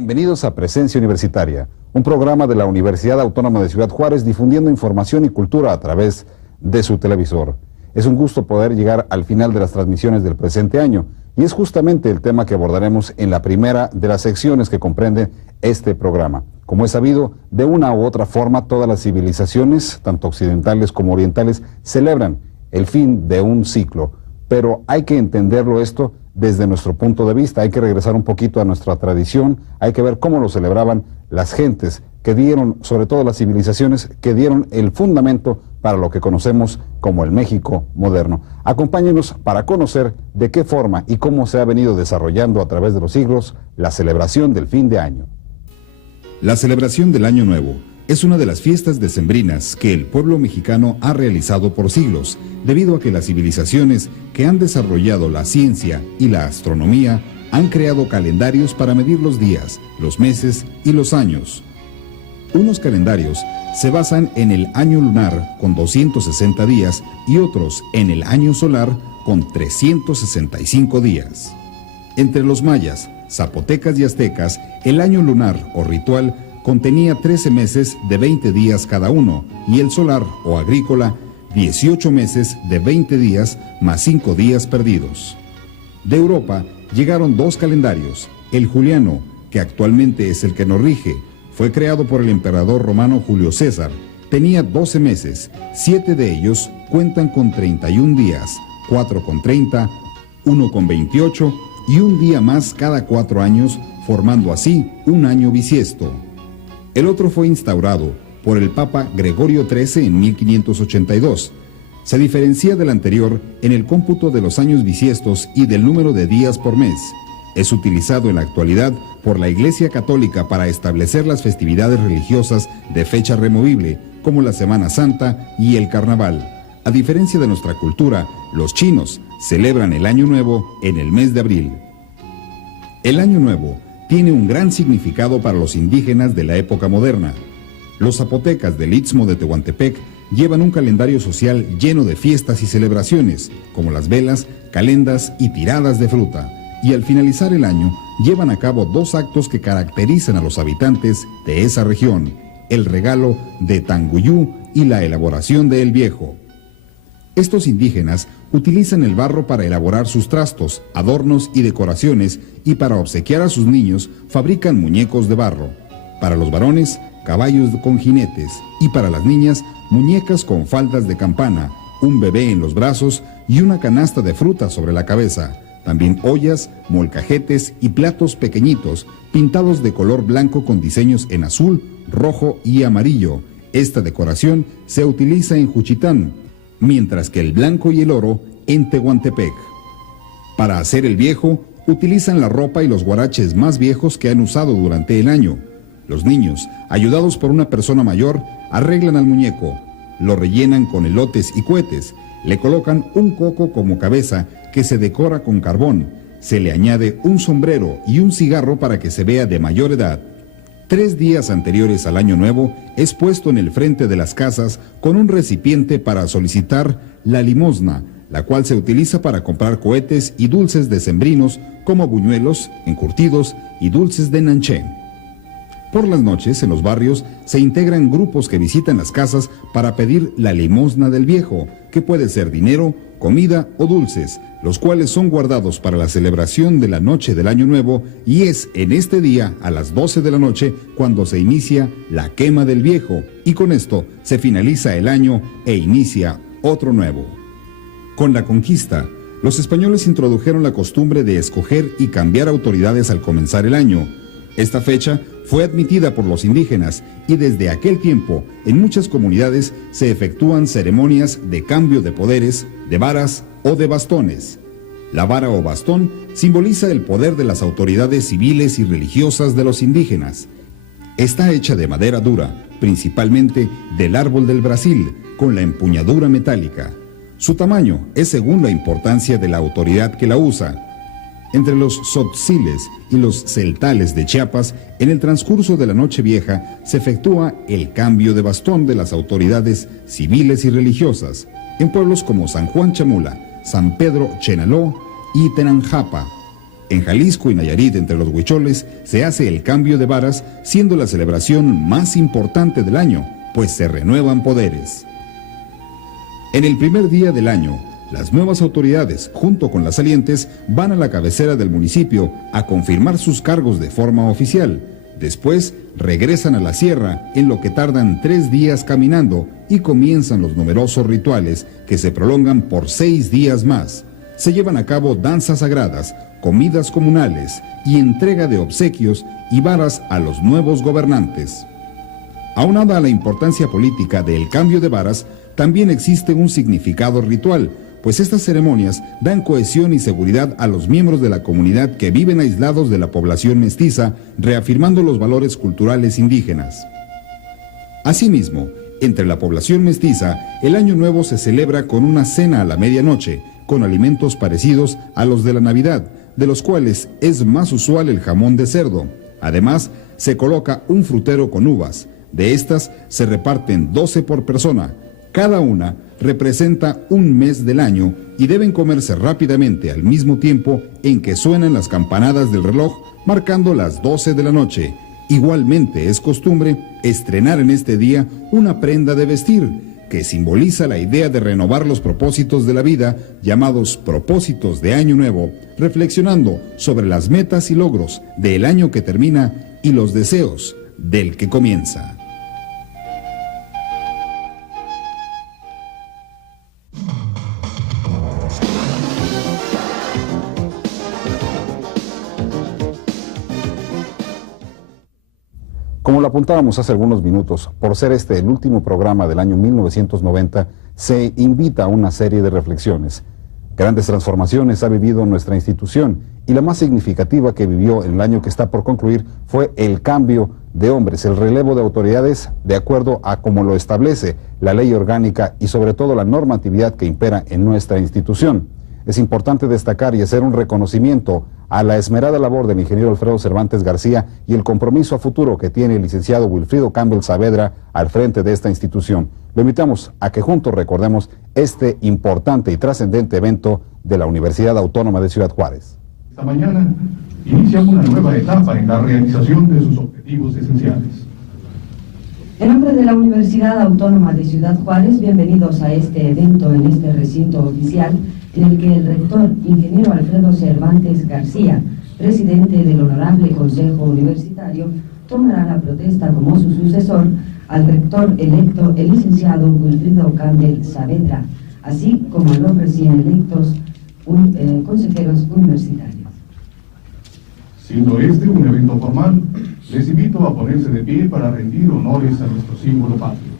Bienvenidos a Presencia Universitaria, un programa de la Universidad Autónoma de Ciudad Juárez difundiendo información y cultura a través de su televisor. Es un gusto poder llegar al final de las transmisiones del presente año y es justamente el tema que abordaremos en la primera de las secciones que comprende este programa. Como es sabido, de una u otra forma todas las civilizaciones, tanto occidentales como orientales, celebran el fin de un ciclo, pero hay que entenderlo esto desde nuestro punto de vista, hay que regresar un poquito a nuestra tradición, hay que ver cómo lo celebraban las gentes que dieron, sobre todo las civilizaciones, que dieron el fundamento para lo que conocemos como el México moderno. Acompáñenos para conocer de qué forma y cómo se ha venido desarrollando a través de los siglos la celebración del fin de año. La celebración del Año Nuevo es una de las fiestas decembrinas que el pueblo mexicano ha realizado por siglos, debido a que las civilizaciones que han desarrollado la ciencia y la astronomía han creado calendarios para medir los días, los meses y los años. Unos calendarios se basan en el año lunar con 260 días y otros en el año solar con 365 días. Entre los mayas, zapotecas y aztecas, el año lunar o ritual contenía 13 meses de 20 días cada uno y el solar o agrícola 18 meses de 20 días más 5 días perdidos. De Europa llegaron dos calendarios, el juliano, que actualmente es el que nos rige, fue creado por el emperador romano Julio César, tenía 12 meses, 7 de ellos cuentan con 31 días, 4 con 30, 1 con 28 y un día más cada 4 años, formando así un año bisiesto. El otro fue instaurado por el Papa Gregorio XIII en 1582. Se diferencia del anterior en el cómputo de los años bisiestos y del número de días por mes. Es utilizado en la actualidad por la Iglesia Católica para establecer las festividades religiosas de fecha removible, como la Semana Santa y el Carnaval. A diferencia de nuestra cultura, los chinos celebran el Año Nuevo en el mes de abril. El Año Nuevo tiene un gran significado para los indígenas de la época moderna. Los zapotecas del Istmo de Tehuantepec llevan un calendario social lleno de fiestas y celebraciones, como las velas, calendas y tiradas de fruta, y al finalizar el año llevan a cabo dos actos que caracterizan a los habitantes de esa región, el regalo de Tanguyú y la elaboración de El Viejo. Estos indígenas utilizan el barro para elaborar sus trastos, adornos y decoraciones, y para obsequiar a sus niños fabrican muñecos de barro. Para los varones, caballos con jinetes, y para las niñas, muñecas con faldas de campana, un bebé en los brazos y una canasta de fruta sobre la cabeza. También ollas, molcajetes y platos pequeñitos, pintados de color blanco con diseños en azul, rojo y amarillo. Esta decoración se utiliza en Juchitán, mientras que el blanco y el oro en Tehuantepec. Para hacer el viejo, utilizan la ropa y los guaraches más viejos que han usado durante el año. Los niños, ayudados por una persona mayor, arreglan al muñeco, lo rellenan con elotes y cohetes, le colocan un coco como cabeza que se decora con carbón, se le añade un sombrero y un cigarro para que se vea de mayor edad. 3 días anteriores al Año Nuevo es puesto en el frente de las casas con un recipiente para solicitar la limosna, la cual se utiliza para comprar cohetes y dulces decembrinos como buñuelos, encurtidos y dulces de nanché. Por las noches, en los barrios, se integran grupos que visitan las casas para pedir la limosna del viejo, que puede ser dinero, comida o dulces, los cuales son guardados para la celebración de la noche del Año Nuevo, y es en este día, a las 12 de la noche, cuando se inicia la quema del viejo, y con esto se finaliza el año e inicia otro nuevo. Con la conquista, los españoles introdujeron la costumbre de escoger y cambiar autoridades al comenzar el año. Esta fecha fue admitida por los indígenas y desde aquel tiempo en muchas comunidades se efectúan ceremonias de cambio de poderes, de varas o de bastones. La vara o bastón simboliza el poder de las autoridades civiles y religiosas de los indígenas. Está hecha de madera dura, principalmente del árbol del Brasil, con la empuñadura metálica. Su tamaño es según la importancia de la autoridad que la usa. Entre los tzotziles y los celtales de Chiapas, en el transcurso de la Nochevieja, se efectúa el cambio de bastón de las autoridades civiles y religiosas, en pueblos como San Juan Chamula, San Pedro Chenaló y Tenanjapa. En Jalisco y Nayarit, entre los huicholes, se hace el cambio de varas, siendo la celebración más importante del año, pues se renuevan poderes. En el primer día del año, las nuevas autoridades, junto con las salientes, van a la cabecera del municipio a confirmar sus cargos de forma oficial. Después, regresan a la sierra, en lo que tardan 3 días caminando, y comienzan los numerosos rituales que se prolongan por 6 días más. Se llevan a cabo danzas sagradas, comidas comunales y entrega de obsequios y varas a los nuevos gobernantes. Aunada a la importancia política del cambio de varas, también existe un significado ritual, pues estas ceremonias dan cohesión y seguridad a los miembros de la comunidad que viven aislados de la población mestiza, reafirmando los valores culturales indígenas. Asimismo, entre la población mestiza, el Año Nuevo se celebra con una cena a la medianoche, con alimentos parecidos a los de la Navidad, de los cuales es más usual el jamón de cerdo. Además, se coloca un frutero con uvas. De estas se reparten 12 por persona. Cada una representa un mes del año y deben comerse rápidamente al mismo tiempo en que suenan las campanadas del reloj, marcando las 12 de la noche. Igualmente es costumbre estrenar en este día una prenda de vestir, que simboliza la idea de renovar los propósitos de la vida, llamados propósitos de Año Nuevo, reflexionando sobre las metas y logros del año que termina y los deseos del que comienza. Como lo apuntábamos hace algunos minutos, por ser este el último programa del año 1990, se invita a una serie de reflexiones. Grandes transformaciones ha vivido nuestra institución y la más significativa que vivió en el año que está por concluir fue el cambio de hombres, el relevo de autoridades de acuerdo a como lo establece la ley orgánica y sobre todo la normatividad que impera en nuestra institución. Es importante destacar y hacer un reconocimiento a la esmerada labor del ingeniero Alfredo Cervantes García y el compromiso a futuro que tiene el licenciado Wilfrido Campbell Saavedra al frente de esta institución. Lo invitamos a que juntos recordemos este importante y trascendente evento de la Universidad Autónoma de Ciudad Juárez. Esta mañana inicia una nueva etapa en la realización de sus objetivos esenciales. En nombre de la Universidad Autónoma de Ciudad Juárez, bienvenidos a este evento en este recinto oficial en el que el rector, ingeniero Alfredo Cervantes García, presidente del Honorable Consejo Universitario, tomará la protesta como su sucesor al rector electo, el licenciado Wilfrido Campbell Saavedra, así como a los recién electos consejeros universitarios. Siendo este un evento formal, les invito a ponerse de pie para rendir honores a nuestro símbolo patrio.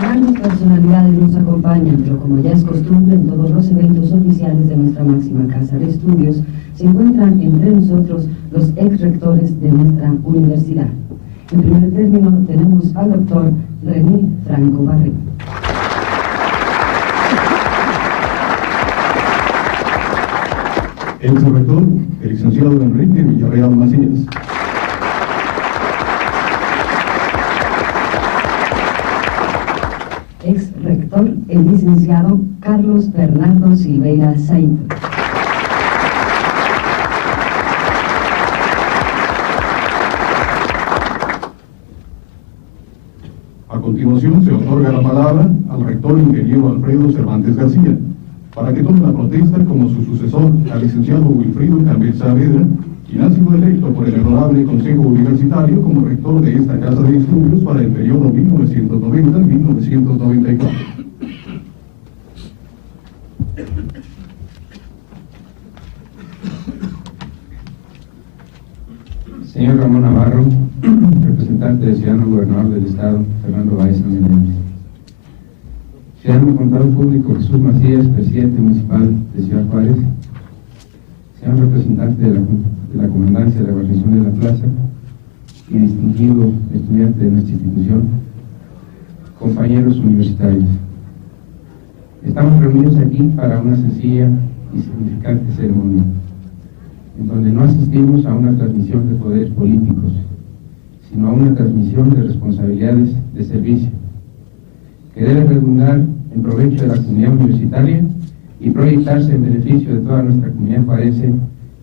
Grandes personalidades nos acompañan, pero como ya es costumbre en todos los eventos oficiales de nuestra máxima casa de estudios, se encuentran entre nosotros los ex-rectores de nuestra universidad. En primer término tenemos al doctor René Franco Barrera. Ex-rector, el licenciado Enrique Villarreal Macías. Ex-rector, el licenciado Carlos Bernardo Silveira Sainz. A continuación se otorga la palabra al rector ingeniero Alfredo Cervantes García, para que tome la protesta como su sucesor, al licenciado Wilfrido Cambel Saavedra, quien ha sido electo por el honorable Consejo Universitario como rector de esta Casa de Estudios para el periodo 1990-1994. Señor Ramón Navarro, representante del ciudadano gobernador del Estado, Fernando Baeza Menéndez. Ciudadano contador público Jesús Macías, presidente municipal de Ciudad Juárez. Señor representante de la comandancia de la guarnición de la plaza y distinguido estudiante de nuestra institución, compañeros universitarios. Estamos reunidos aquí para una sencilla y significante ceremonia, en donde no asistimos a una transmisión de poderes políticos, sino a una transmisión de responsabilidades de servicio, que debe redundar en provecho de la comunidad universitaria y proyectarse en beneficio de toda nuestra comunidad juarense,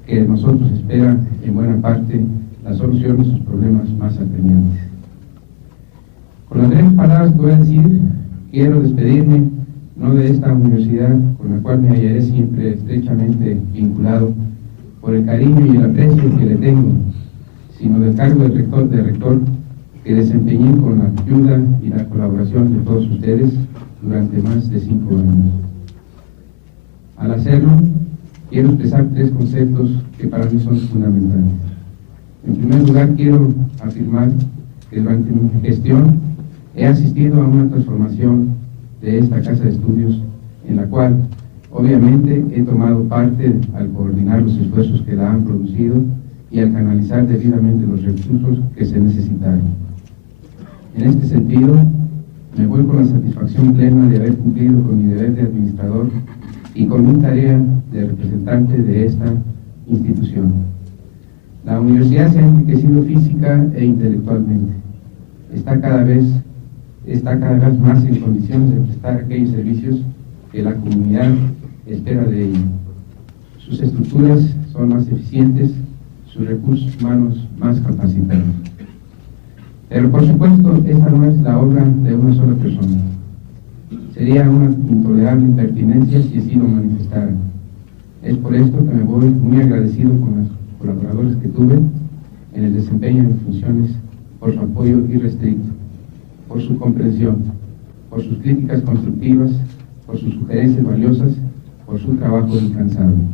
que de nosotros espera en buena parte la solución de sus problemas más apremiantes. Con las breves palabras que voy a decir, quiero despedirme no de esta universidad con la cual me hallaré siempre estrechamente vinculado por el cariño y el aprecio que le tengo, sino del cargo de rector que desempeñé con la ayuda y la colaboración de todos ustedes durante más de 5 años. Al hacerlo, quiero expresar 3 conceptos que para mí son fundamentales. En primer lugar, quiero afirmar que durante mi gestión he asistido a una transformación de esta Casa de Estudios, en la cual obviamente he tomado parte al coordinar los esfuerzos que la han producido y al canalizar debidamente los recursos que se necesitaron. En este sentido, me voy con la satisfacción plena de haber cumplido con mi deber de administrador y con mi tarea de representante de esta institución. La universidad se ha enriquecido física e intelectualmente. Está cada vez más en condiciones de prestar aquellos servicios que la comunidad espera de ella. Sus estructuras son más eficientes, sus recursos humanos más capacitados. Pero por supuesto, esta no es la obra de una sola persona. Sería una intolerable impertinencia si así lo manifestara. Es por esto que me voy muy agradecido con los colaboradores que tuve en el desempeño de mis funciones, por su apoyo irrestricto, por su comprensión, por sus críticas constructivas, por sus sugerencias valiosas, por su trabajo incansable.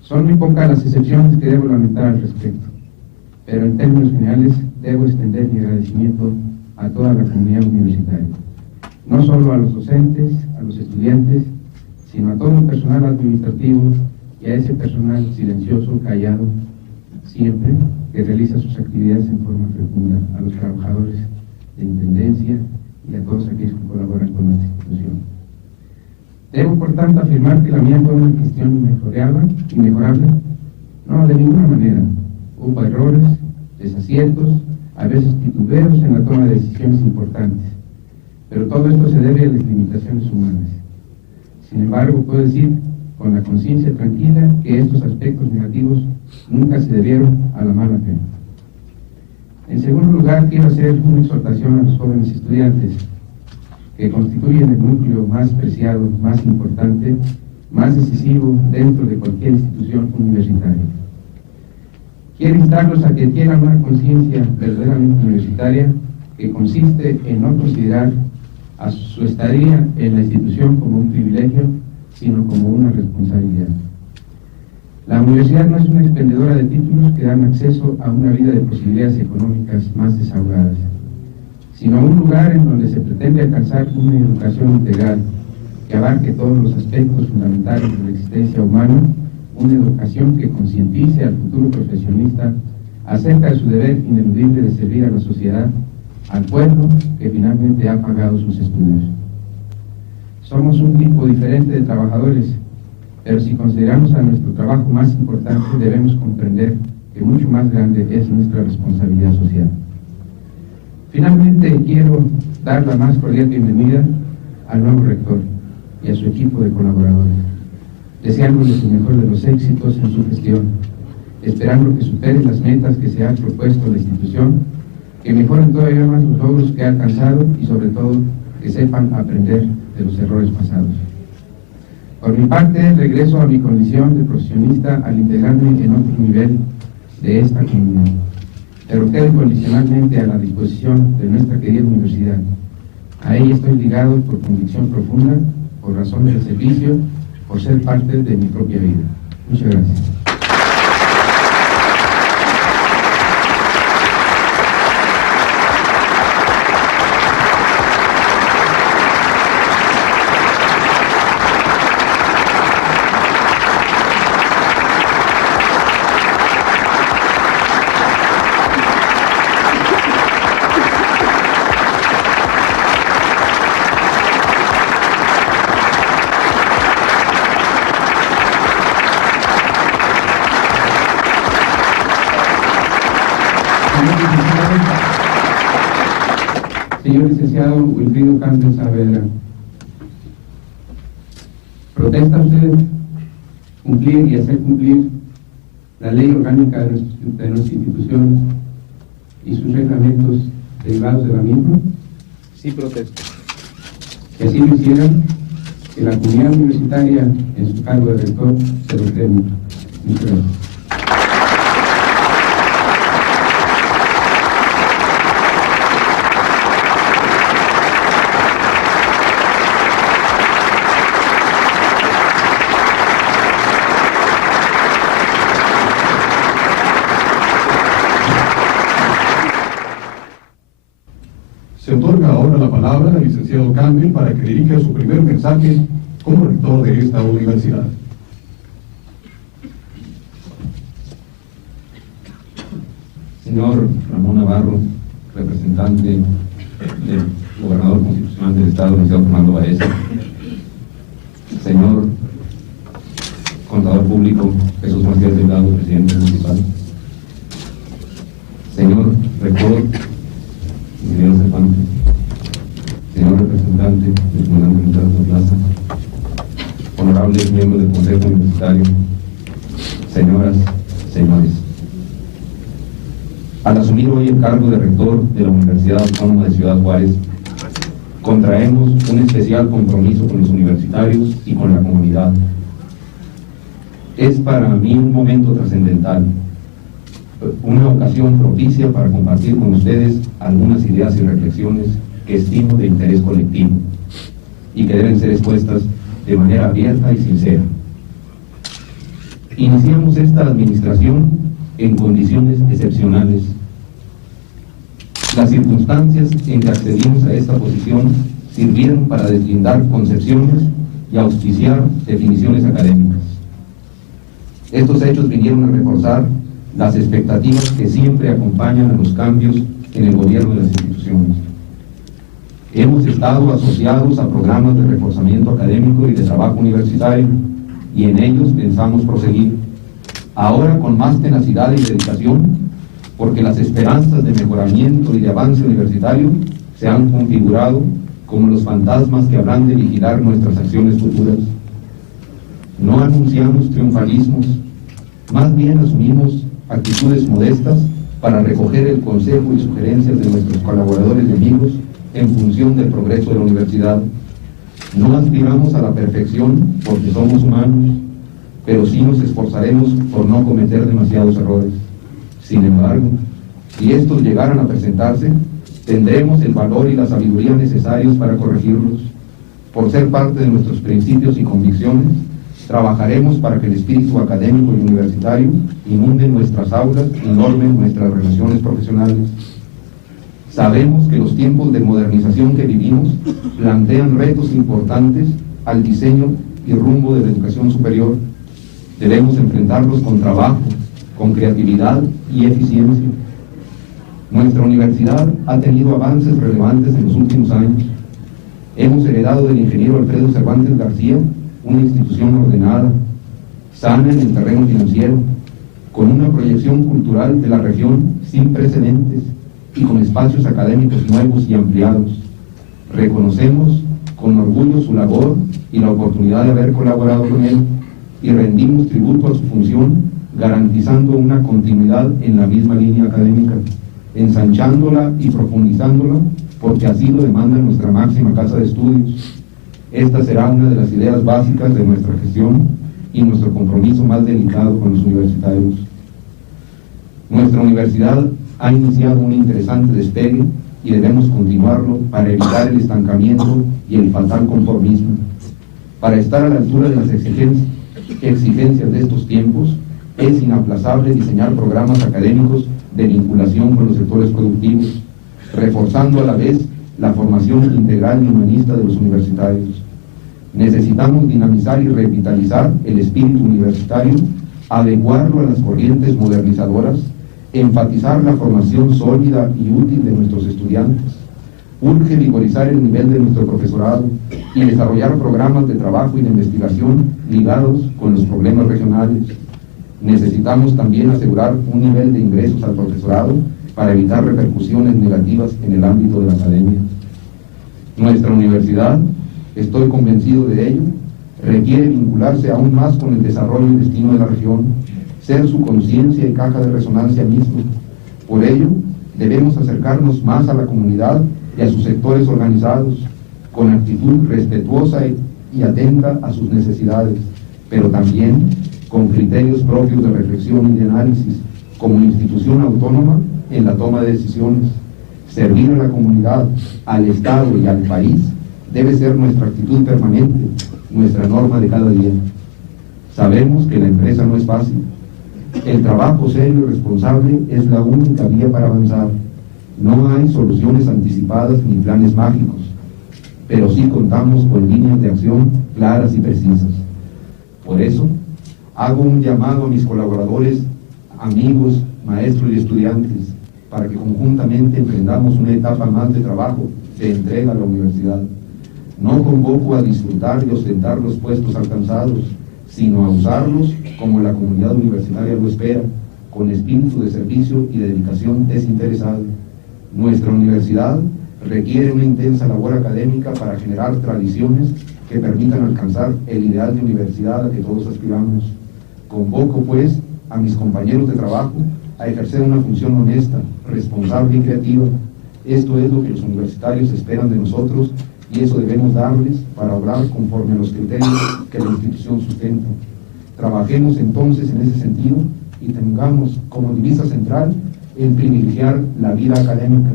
Son muy pocas las excepciones que debo lamentar al respecto, pero en términos generales debo extender mi agradecimiento a toda la comunidad universitaria, no solo a los docentes, a los estudiantes, sino a todo el personal administrativo y a ese personal silencioso, callado, siempre, que realiza sus actividades en forma fecunda, a los trabajadores de intendencia y a todos aquellos que colaboran con nuestra institución. Debo, por tanto, afirmar que la mía fue una gestión inmejorable. No, de ninguna manera. Hubo errores, desaciertos, a veces titubeos en la toma de decisiones importantes, pero todo esto se debe a las limitaciones humanas. Sin embargo, puedo decir con la conciencia tranquila que estos aspectos negativos nunca se debieron a la mala fe. En segundo lugar, quiero hacer una exhortación a los jóvenes estudiantes, que constituyen el núcleo más preciado, más importante, más decisivo dentro de cualquier institución universitaria. Quiero instarlos a que tengan una conciencia verdaderamente universitaria, que consiste en no considerar a su estadía en la institución como un privilegio, sino como una responsabilidad. La universidad no es una expendedora de títulos que dan acceso a una vida de posibilidades económicas más desahogadas, sino un lugar en donde se pretende alcanzar una educación integral que abarque todos los aspectos fundamentales de la existencia humana, una educación que concientice al futuro profesionista acerca de su deber ineludible de servir a la sociedad, al pueblo que finalmente ha pagado sus estudios. Somos un tipo diferente de trabajadores, pero si consideramos a nuestro trabajo más importante, debemos comprender que mucho más grande es nuestra responsabilidad social. Finalmente, quiero dar la más cordial bienvenida al nuevo rector y a su equipo de colaboradores, deseándoles el mejor de los éxitos en su gestión, esperando que superen las metas que se ha propuesto la institución, que mejoren todavía más los logros que ha alcanzado y sobre todo que sepan aprender de los errores pasados. Por mi parte, regreso a mi condición de profesionista al integrarme en otro nivel de esta comunidad, pero quedo incondicionalmente a la disposición de nuestra querida universidad. A ella estoy ligado por convicción profunda, por razones de servicio, por ser parte de mi propia vida. Muchas gracias. Señor licenciado Wilfrido Campbell Saavedra, ¿protesta usted cumplir y hacer cumplir la ley orgánica de nuestra institución y sus reglamentos derivados de la misma? Sí, protesto. Que así lo hicieran, que la comunidad universitaria en su cargo de rector se lo cree mucho. Muchas gracias. Se otorga ahora la palabra al licenciado Campbell para que dirija su primer mensaje como rector de esta universidad. Señor Ramón Navarro, representante del gobernador constitucional del Estado, licenciado Fernando Baeza. Señor contador público Jesús Macías Delgado, presidente municipal. Señor rector, ingeniero Cervantes. Señor representante del comandante militar de la plaza. Honorables miembros del Consejo Universitario. Señoras, señores. Al asumir hoy el cargo de rector de la Universidad Autónoma de Ciudad Juárez, contraemos un especial compromiso con los universitarios y con la comunidad. Es para mí un momento trascendental, una ocasión propicia para compartir con ustedes algunas ideas y reflexiones que estimo de interés colectivo y que deben ser expuestas de manera abierta y sincera. Iniciamos esta administración en condiciones excepcionales. Las circunstancias en que accedimos a esta posición sirvieron para deslindar concepciones y auspiciar definiciones académicas. Estos hechos vinieron a reforzar las expectativas que siempre acompañan a los cambios en el gobierno de las instituciones. Hemos estado asociados a programas de reforzamiento académico y de trabajo universitario, y en ellos pensamos proseguir, ahora con más tenacidad y dedicación, porque las esperanzas de mejoramiento y de avance universitario se han configurado como los fantasmas que habrán de vigilar nuestras acciones futuras. No anunciamos triunfalismos, más bien asumimos actitudes modestas para recoger el consejo y sugerencias de nuestros colaboradores y amigos en función del progreso de la universidad. No aspiramos a la perfección porque somos humanos, pero sí nos esforzaremos por no cometer demasiados errores. Sin embargo, si estos llegaran a presentarse, tendremos el valor y la sabiduría necesarios para corregirlos. Por ser parte de nuestros principios y convicciones, trabajaremos para que el espíritu académico y universitario inunde nuestras aulas y normen nuestras relaciones profesionales. Sabemos que los tiempos de modernización que vivimos plantean retos importantes al diseño y rumbo de la educación superior. Debemos enfrentarlos con trabajo, con creatividad y eficiencia. Nuestra universidad ha tenido avances relevantes en los últimos años. Hemos heredado del ingeniero Alfredo Cervantes García una institución ordenada, sana en el terreno financiero, con una proyección cultural de la región sin precedentes y con espacios académicos nuevos y ampliados. Reconocemos con orgullo su labor y la oportunidad de haber colaborado con él, y rendimos tributo a su función, garantizando una continuidad en la misma línea académica, ensanchándola y profundizándola, porque así lo demanda nuestra máxima casa de estudios. Esta será una de las ideas básicas de nuestra gestión y nuestro compromiso más delicado con los universitarios. Nuestra universidad ha iniciado un interesante despegue y debemos continuarlo para evitar el estancamiento y el fatal conformismo. Para estar a la altura de las exigencias de estos tiempos, es inaplazable diseñar programas académicos de vinculación con los sectores productivos, reforzando a la vez la formación integral y humanista de los universitarios. Necesitamos dinamizar y revitalizar el espíritu universitario, adecuarlo a las corrientes modernizadoras, enfatizar la formación sólida y útil de nuestros estudiantes. Urge vigorizar el nivel de nuestro profesorado y desarrollar programas de trabajo y de investigación ligados con los problemas regionales. Necesitamos también asegurar un nivel de ingresos al profesorado para evitar repercusiones negativas en el ámbito de la academia. Nuestra universidad, estoy convencido de ello, requiere vincularse aún más con el desarrollo y destino de la región, ser su conciencia y caja de resonancia misma. Por ello, debemos acercarnos más a la comunidad y a sus sectores organizados, con actitud respetuosa y atenta a sus necesidades, pero también con criterios propios de reflexión y de análisis, como institución autónoma en la toma de decisiones. Servir a la comunidad, al Estado y al país debe ser nuestra actitud permanente, nuestra norma de cada día. Sabemos que la empresa no es fácil. El trabajo serio y responsable es la única vía para avanzar. No hay soluciones anticipadas ni planes mágicos, pero sí contamos con líneas de acción claras y precisas. Por eso, hago un llamado a mis colaboradores, amigos, maestros y estudiantes, para que conjuntamente emprendamos una etapa más de trabajo, de entrega a la universidad. No convoco a disfrutar y ostentar los puestos alcanzados, sino a usarlos como la comunidad universitaria lo espera, con espíritu de servicio y dedicación desinteresada. Nuestra universidad requiere una intensa labor académica para generar tradiciones que permitan alcanzar el ideal de universidad a que todos aspiramos. Convoco, pues, a mis compañeros de trabajo a ejercer una función honesta, responsable y creativa. Esto es lo que los universitarios esperan de nosotros y eso debemos darles para obrar conforme a los criterios que la institución sustenta. Trabajemos entonces en ese sentido y tengamos como divisa central el privilegiar la vida académica.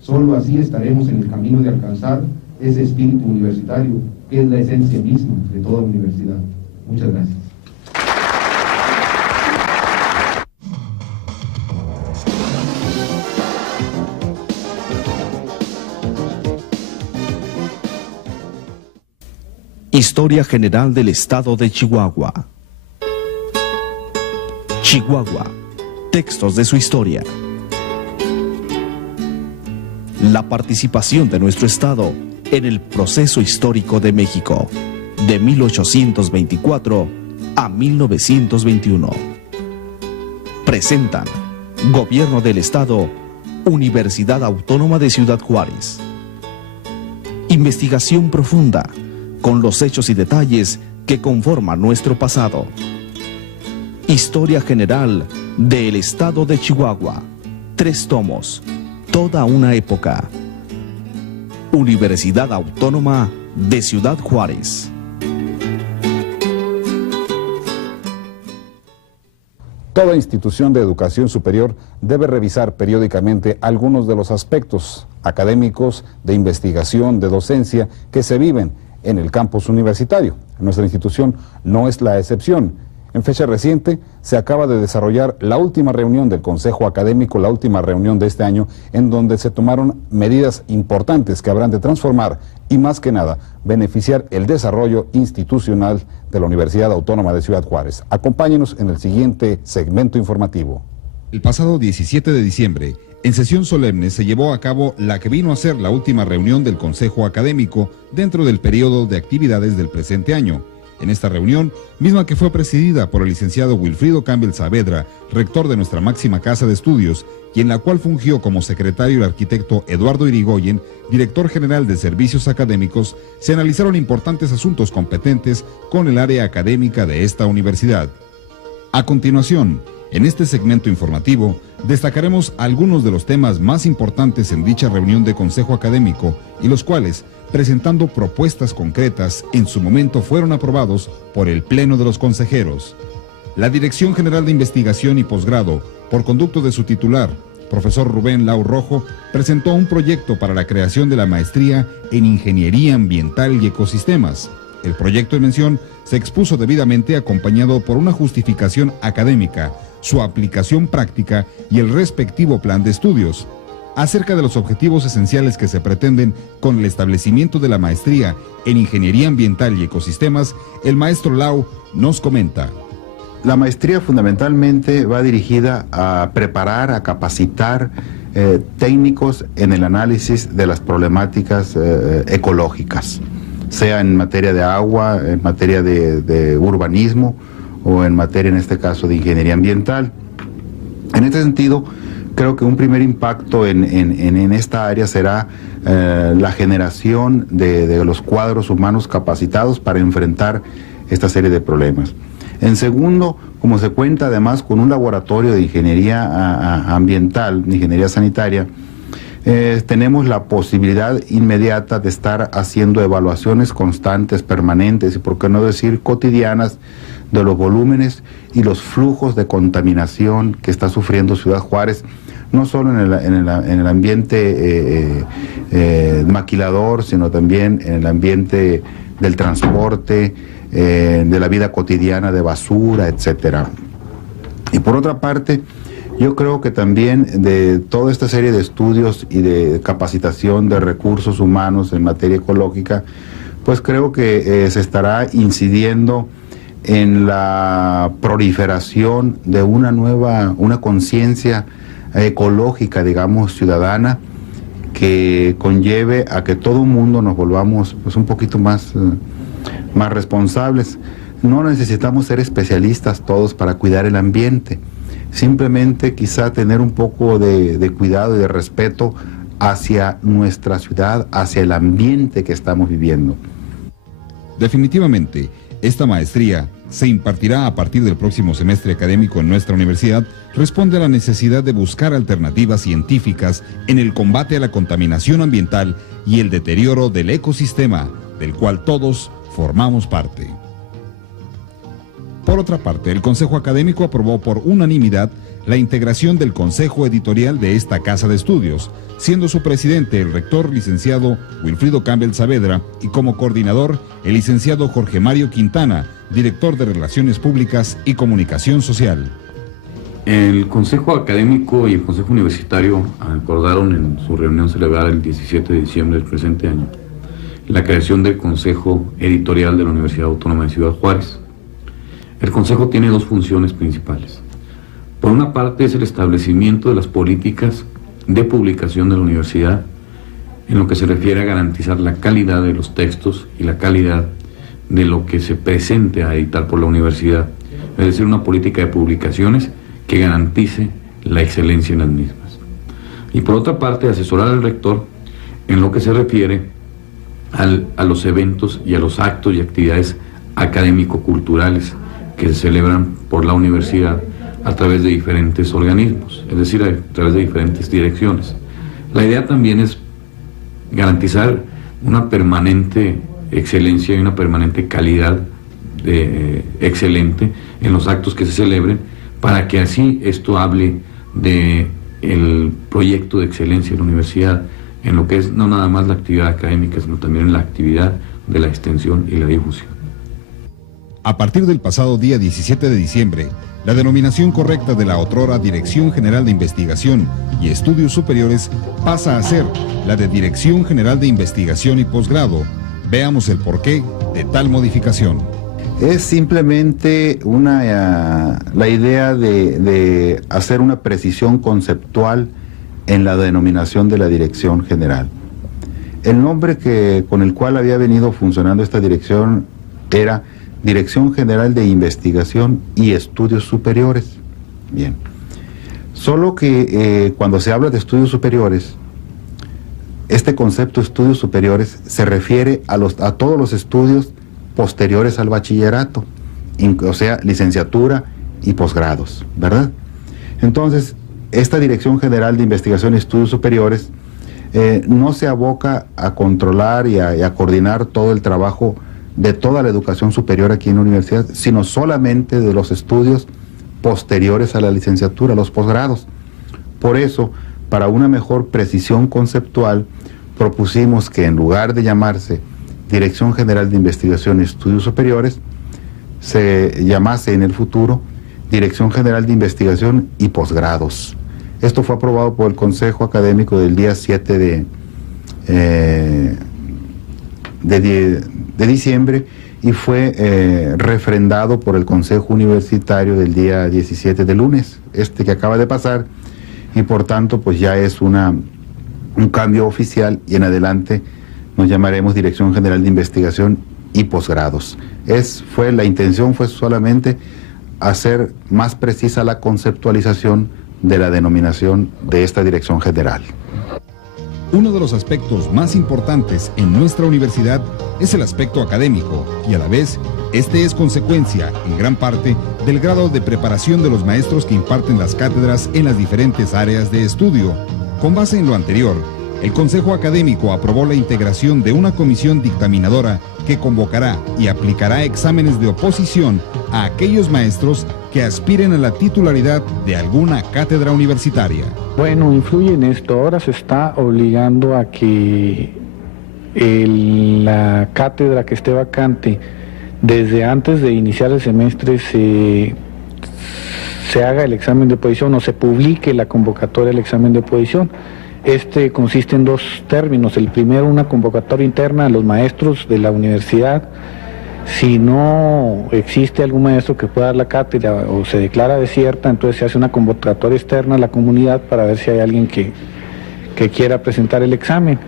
Solo así estaremos en el camino de alcanzar ese espíritu universitario que es la esencia misma de toda universidad. Muchas gracias. Historia General del Estado de Chihuahua. Chihuahua. Textos de su historia. La participación de nuestro Estado en el proceso histórico de México, de 1824 a 1921. Presentan Gobierno del Estado, Universidad Autónoma de Ciudad Juárez. Investigación profunda con los hechos y detalles que conforman nuestro pasado. Historia General del Estado de Chihuahua. 3 tomos. Toda una época. Universidad Autónoma de Ciudad Juárez. Toda institución de educación superior debe revisar periódicamente algunos de los aspectos académicos, de investigación, de docencia que se viven en el campus universitario. Nuestra institución no es la excepción. En fecha reciente se acaba de desarrollar la última reunión del Consejo Académico, la última reunión de este año, en donde se tomaron medidas importantes que habrán de transformar y, más que nada, beneficiar el desarrollo institucional de la Universidad Autónoma de Ciudad Juárez. Acompáñenos en el siguiente segmento informativo. El pasado 17 de diciembre, en sesión solemne se llevó a cabo la que vino a ser la última reunión del Consejo Académico dentro del periodo de actividades del presente año. En esta reunión, misma que fue presidida por el licenciado Wilfrido Campbell Saavedra, rector de nuestra máxima casa de estudios, y en la cual fungió como secretario el arquitecto Eduardo Irigoyen, director general de servicios académicos, se analizaron importantes asuntos competentes con el área académica de esta universidad. A continuación, En este segmento informativo destacaremos algunos de los temas más importantes en dicha reunión de Consejo Académico y los cuales, presentando propuestas concretas, en su momento fueron aprobados por el Pleno de los Consejeros. La Dirección General de Investigación y Posgrado, por conducto de su titular, profesor Rubén Lau Rojo, presentó un proyecto para la creación de la maestría en Ingeniería Ambiental y Ecosistemas. El proyecto en mención se expuso debidamente acompañado por una justificación académica, su aplicación práctica y el respectivo plan de estudios. Acerca de los objetivos esenciales que se pretenden con el establecimiento de la maestría en Ingeniería Ambiental y Ecosistemas, el maestro Lau nos comenta. La maestría fundamentalmente va dirigida a preparar, a capacitar técnicos en el análisis de las problemáticas ecológicas, sea en materia de agua, en materia de urbanismo o en materia, en este caso, de ingeniería ambiental. En este sentido, creo que un primer impacto en esta área será la generación de los cuadros humanos capacitados para enfrentar esta serie de problemas. En segundo, como se cuenta además con un laboratorio de ingeniería ambiental, de ingeniería sanitaria, tenemos la posibilidad inmediata de estar haciendo evaluaciones constantes, permanentes y por qué no decir cotidianas de los volúmenes y los flujos de contaminación que está sufriendo Ciudad Juárez, no solo en el ambiente maquilador, sino también en el ambiente del transporte, de la vida cotidiana, de basura, etcétera. Y por otra parte, yo creo que también de toda esta serie de estudios y de capacitación de recursos humanos en materia ecológica, pues creo que se estará incidiendo en la proliferación de una conciencia ecológica, digamos, ciudadana, que conlleve a que todo el mundo nos volvamos pues un poquito más responsables. No necesitamos ser especialistas todos para cuidar el ambiente, simplemente quizá tener un poco de cuidado y de respeto hacia nuestra ciudad, hacia el ambiente que estamos viviendo. Definitivamente, esta maestría se impartirá a partir del próximo semestre académico en nuestra universidad, responde a la necesidad de buscar alternativas científicas en el combate a la contaminación ambiental y el deterioro del ecosistema, del cual todos formamos parte. Por otra parte, el Consejo Académico aprobó por unanimidad la integración del Consejo Editorial de esta Casa de Estudios, siendo su presidente el rector licenciado Wilfrido Campbell Saavedra y como coordinador el licenciado Jorge Mario Quintana, director de Relaciones Públicas y Comunicación Social. El Consejo Académico y el Consejo Universitario acordaron en su reunión celebrada el 17 de diciembre del presente año la creación del Consejo Editorial de la Universidad Autónoma de Ciudad Juárez. El Consejo tiene dos funciones principales. Por una parte es el establecimiento de las políticas de publicación de la universidad en lo que se refiere a garantizar la calidad de los textos y la calidad de lo que se presente a editar por la universidad, es decir, una política de publicaciones que garantice la excelencia en las mismas. Y por otra parte, asesorar al rector en lo que se refiere a los eventos y a los actos y actividades académico-culturales que se celebran por la universidad a través de diferentes organismos, es decir, a través de diferentes direcciones. La idea también es garantizar una permanente excelencia y una permanente calidad excelente en los actos que se celebren, para que así esto hable del proyecto de excelencia de la universidad, en lo que es no nada más la actividad académica, sino también en la actividad de la extensión y la difusión. A partir del pasado día 17 de diciembre, la denominación correcta de la otrora Dirección General de Investigación y Estudios Superiores pasa a ser la de Dirección General de Investigación y Posgrado. Veamos el porqué de tal modificación. Es simplemente la idea de hacer una precisión conceptual en la denominación de la Dirección General. El nombre con el cual había venido funcionando esta dirección era Dirección General de Investigación y Estudios Superiores. Bien. Solo que cuando se habla de estudios superiores, este concepto de estudios superiores se refiere a todos los estudios posteriores al bachillerato, o sea, licenciatura y posgrados, ¿verdad? Entonces, esta Dirección General de Investigación y Estudios Superiores no se aboca a controlar y a coordinar todo el trabajo de toda la educación superior aquí en la universidad, sino solamente de los estudios posteriores a la licenciatura, los posgrados. Por eso, para una mejor precisión conceptual, propusimos que en lugar de llamarse Dirección General de Investigación y Estudios Superiores, se llamase en el futuro Dirección General de Investigación y Posgrados. Esto fue aprobado por el Consejo Académico del día 7 de diciembre y fue refrendado por el Consejo Universitario del día 17 de lunes, que acaba de pasar, y por tanto pues ya es un cambio oficial, y en adelante nos llamaremos Dirección General de Investigación y Posgrados. La intención fue solamente hacer más precisa la conceptualización de la denominación de esta dirección general. Uno de los aspectos más importantes en nuestra universidad es el aspecto académico, y a la vez, este es consecuencia, en gran parte, del grado de preparación de los maestros que imparten las cátedras en las diferentes áreas de estudio. Con base en lo anterior, el Consejo Académico aprobó la integración de una comisión dictaminadora que convocará y aplicará exámenes de oposición a aquellos maestros que aspiren a la titularidad de alguna cátedra universitaria. Bueno, influye en esto. Ahora se está obligando a que la cátedra que esté vacante desde antes de iniciar el semestre se haga el examen de oposición o se publique la convocatoria del examen de oposición. Este consiste en dos términos. El primero, una convocatoria interna a los maestros de la universidad. Si no existe algún maestro que pueda dar la cátedra o se declara desierta, entonces se hace una convocatoria externa a la comunidad para ver si hay alguien que quiera presentar el examen.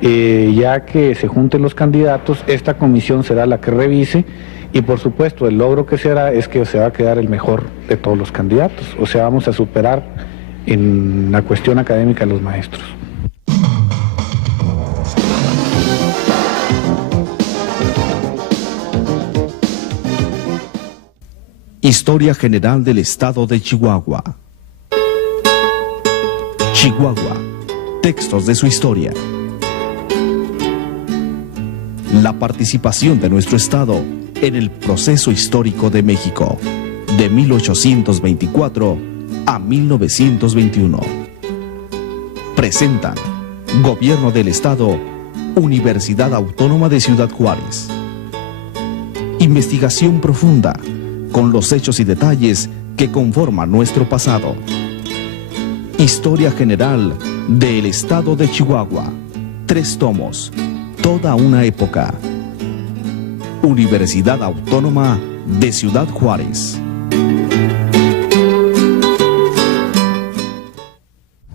Ya que se junten los candidatos, esta comisión será la que revise, y por supuesto el logro que se hará es que se va a quedar el mejor de todos los candidatos. O sea, vamos a superar en la cuestión académica a los maestros. Historia general del estado de Chihuahua. Chihuahua. Textos de su historia. La participación de nuestro estado en el proceso histórico de México, de 1824 a 1921. Presentan Gobierno del Estado, Universidad Autónoma de Ciudad Juárez. Investigación profunda con los hechos y detalles que conforman nuestro pasado. Historia general del estado de Chihuahua. 3 tomos, toda una época. Universidad Autónoma de Ciudad Juárez.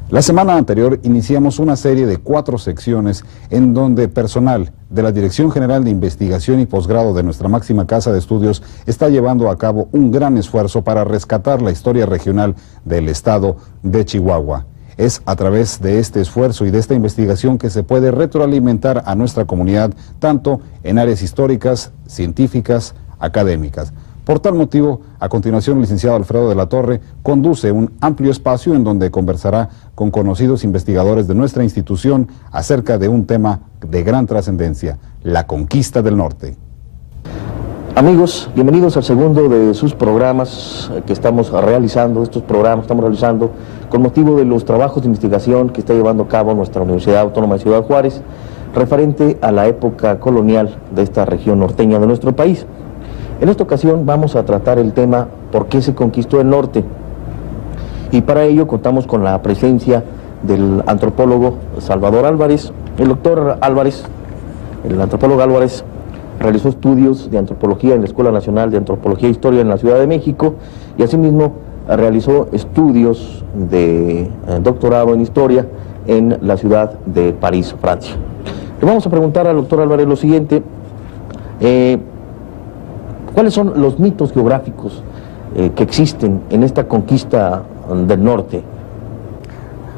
La semana anterior iniciamos una serie de 4 secciones en donde personal de la Dirección General de Investigación y Posgrado de nuestra máxima casa de estudios está llevando a cabo un gran esfuerzo para rescatar la historia regional del estado de Chihuahua. Es a través de este esfuerzo y de esta investigación que se puede retroalimentar a nuestra comunidad, tanto en áreas históricas, científicas, académicas. Por tal motivo, a continuación, el licenciado Alfredo de la Torre conduce un amplio espacio en donde conversará con conocidos investigadores de nuestra institución acerca de un tema de gran trascendencia, la conquista del norte. Amigos, bienvenidos al segundo de sus programas que estamos realizando. Estos programas estamos realizando con motivo de los trabajos de investigación que está llevando a cabo nuestra Universidad Autónoma de Ciudad Juárez, referente a la época colonial de esta región norteña de nuestro país. En esta ocasión vamos a tratar el tema ¿por qué se conquistó el norte? Y para ello contamos con la presencia del antropólogo Salvador Álvarez. El doctor Álvarez, el antropólogo Álvarez, realizó estudios de antropología en la Escuela Nacional de Antropología e Historia en la Ciudad de México y asimismo realizó estudios de doctorado en Historia en la ciudad de París, Francia. Le vamos a preguntar al doctor Álvarez lo siguiente. ¿Cuáles son los mitos geográficos que existen en esta conquista del norte?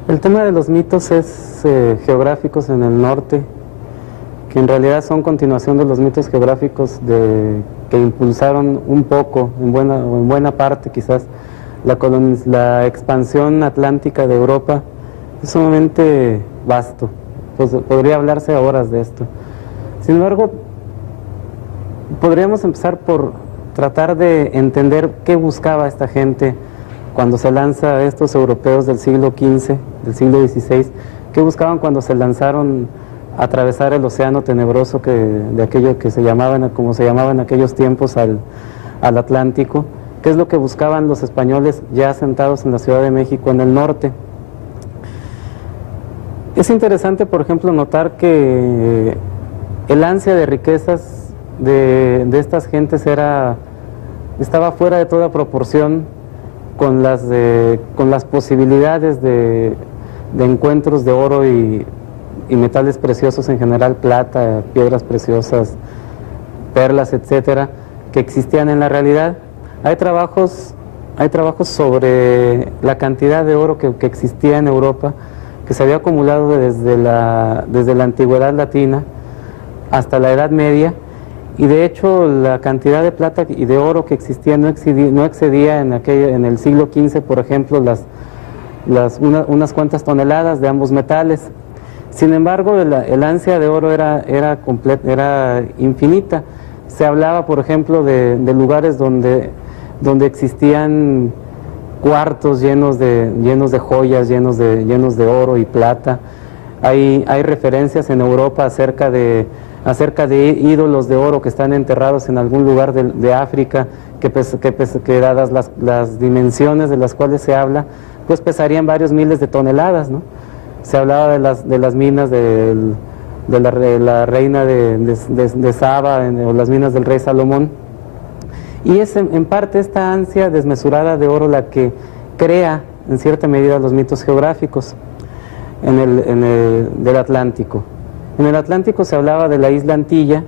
El tema de los mitos geográficos en el norte, que en realidad son continuación de los mitos geográficos que impulsaron un poco, en buena parte quizás, la expansión atlántica de Europa. Es sumamente vasto, pues podría hablarse horas de esto. Sin embargo, podríamos empezar por tratar de entender qué buscaba esta gente cuando se lanza a estos europeos del siglo XV, del siglo XVI, qué buscaban cuando se lanzaron a atravesar el océano tenebroso de aquello que como se llamaba en aquellos tiempos al Atlántico, qué es lo que buscaban los españoles ya asentados en la Ciudad de México en el norte. Es interesante, por ejemplo, notar que el ansia de riquezas de estas gentes estaba fuera de toda proporción con las posibilidades de encuentros de oro y metales preciosos en general, plata, piedras preciosas, perlas, etcétera, que existían en la realidad. Hay trabajos sobre la cantidad de oro que existía en Europa, que se había acumulado desde la antigüedad latina hasta la Edad Media, y de hecho la cantidad de plata y de oro que existía no excedía en el siglo XV, por ejemplo, unas cuantas toneladas de ambos metales. Sin embargo, el ansia de oro era infinita. Se hablaba, por ejemplo, de lugares donde existían cuartos llenos de joyas, llenos de oro y plata. Hay referencias en Europa acerca de ídolos de oro que están enterrados en algún lugar de África, que dadas las dimensiones de las cuales se habla, pues pesarían varios miles de toneladas, ¿no? Se hablaba de las minas de la reina de Saba, o las minas del rey Salomón, y es en parte esta ansia desmesurada de oro la que crea en cierta medida los mitos geográficos del Atlántico. En el Atlántico se hablaba de la isla Antilla,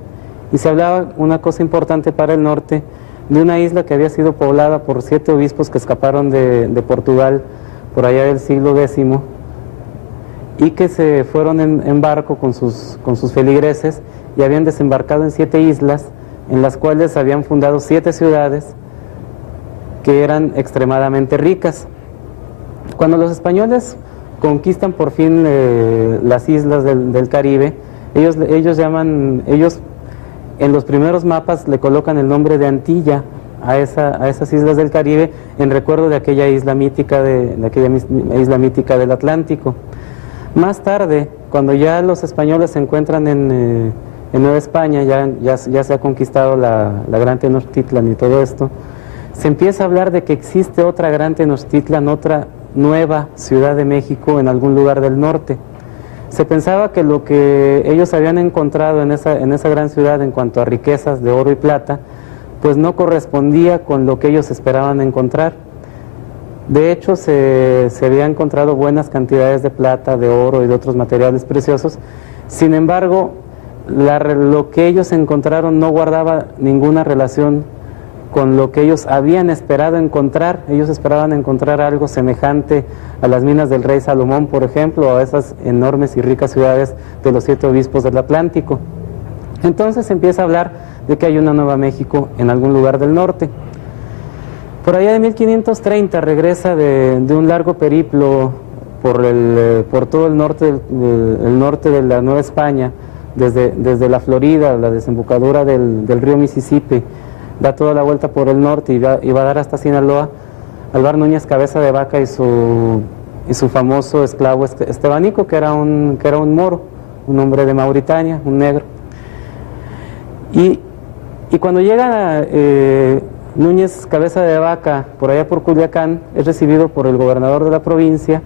y se hablaba, una cosa importante para el norte, de una isla que había sido poblada por 7 obispos que escaparon de Portugal por allá del siglo X, y que se fueron en barco con sus feligreses, y habían desembarcado en 7 islas, en las cuales habían fundado 7 ciudades que eran extremadamente ricas. Cuando los españoles conquistan por fin las islas del Caribe, ellos en los primeros mapas le colocan el nombre de Antilla a esas islas del Caribe, en recuerdo de aquella isla mítica del Atlántico. Más tarde, cuando ya los españoles se encuentran en Nueva España, ya se ha conquistado la Gran Tenochtitlan y todo esto, se empieza a hablar de que existe otra Gran Tenochtitlan, otra nueva Ciudad de México en algún lugar del norte. Se pensaba que lo que ellos habían encontrado en esa gran ciudad en cuanto a riquezas de oro y plata, pues no correspondía con lo que ellos esperaban encontrar. De hecho, se había encontrado buenas cantidades de plata, de oro y de otros materiales preciosos. Sin embargo, lo que ellos encontraron no guardaba ninguna relación con lo que ellos habían esperado encontrar. Ellos esperaban encontrar algo semejante a las minas del rey Salomón, por ejemplo, o a esas enormes y ricas ciudades de los 7 obispos del Atlántico. Entonces se empieza a hablar de que hay una Nueva México en algún lugar del norte. Por allá de 1530 regresa de un largo periplo por todo el norte de la Nueva España, desde la Florida, la desembocadura del río Mississippi, da toda la vuelta por el norte y va a dar hasta Sinaloa, Álvar Núñez Cabeza de Vaca y su famoso esclavo Estebanico, que era un moro, un hombre de Mauritania, un negro. Y cuando llega Núñez Cabeza de Vaca por allá por Culiacán, es recibido por el gobernador de la provincia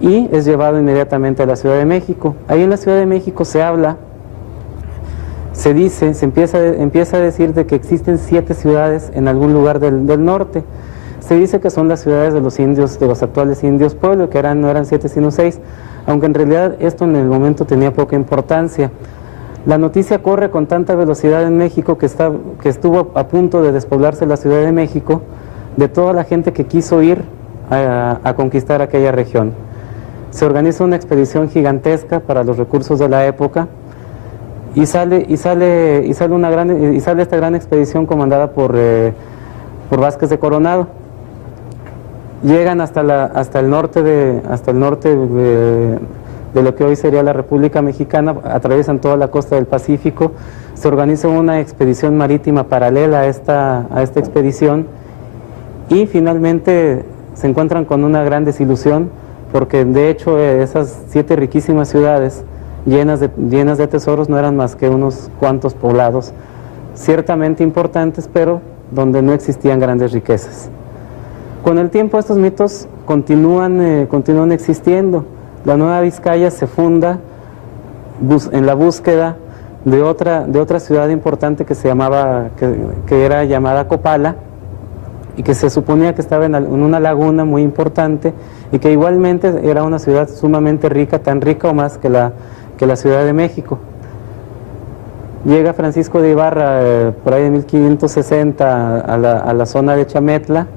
y es llevado inmediatamente a la Ciudad de México. Ahí en la Ciudad de México se empieza a decir de que existen 7 ciudades en algún lugar del norte. Se dice que son las ciudades de los indios, de los actuales indios pueblo, que no eran 7 sino 6, aunque en realidad esto en el momento tenía poca importancia. La noticia corre con tanta velocidad en México que estuvo a punto de despoblarse la Ciudad de México de toda la gente que quiso ir a conquistar aquella región. Se organiza una expedición gigantesca para los recursos de la época y sale esta gran expedición comandada por Vázquez de Coronado. Llegan hasta el norte de lo que hoy sería la República Mexicana, atraviesan toda la costa del Pacífico, se organiza una expedición marítima paralela a esta expedición y finalmente se encuentran con una gran desilusión, porque de hecho esas 7 riquísimas ciudades llenas de tesoros no eran más que unos cuantos poblados ciertamente importantes, pero donde no existían grandes riquezas. Con el tiempo estos mitos continúan existiendo. La Nueva Vizcaya se funda en la búsqueda de otra ciudad importante que era llamada Copala, y que se suponía que estaba en una laguna muy importante y que igualmente era una ciudad sumamente rica, tan rica o más que la Ciudad de México. Llega Francisco de Ibarra por ahí en 1560 a la zona de Chametla,